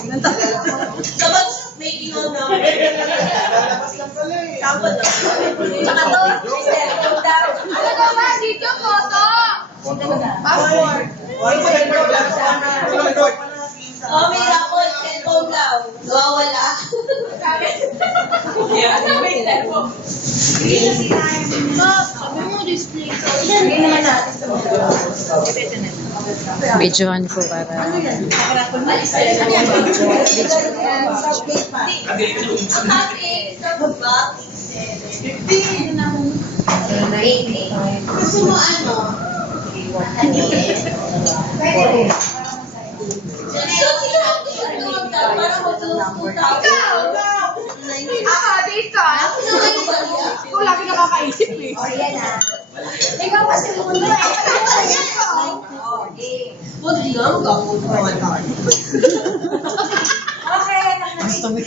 Dapat making on na. Lalabas lang pala eh. Sample lang. Tsaka to, cellphone daw. Ano ka ba? Video, photo! Passport. Oh, may rapol, cellphone daw. Nawawala. Sabi mo display. Hindi naman natin sa mga. Videohan ko para... Ang happy, sa baba, 15. Gusto mo ano? Sino ang gusto mo para mag-2,000? Ako, dito. Ikaw lagi nakakaisip eh. Ikaw kasi mundo eh. Buti nga, mag-ako. Okay.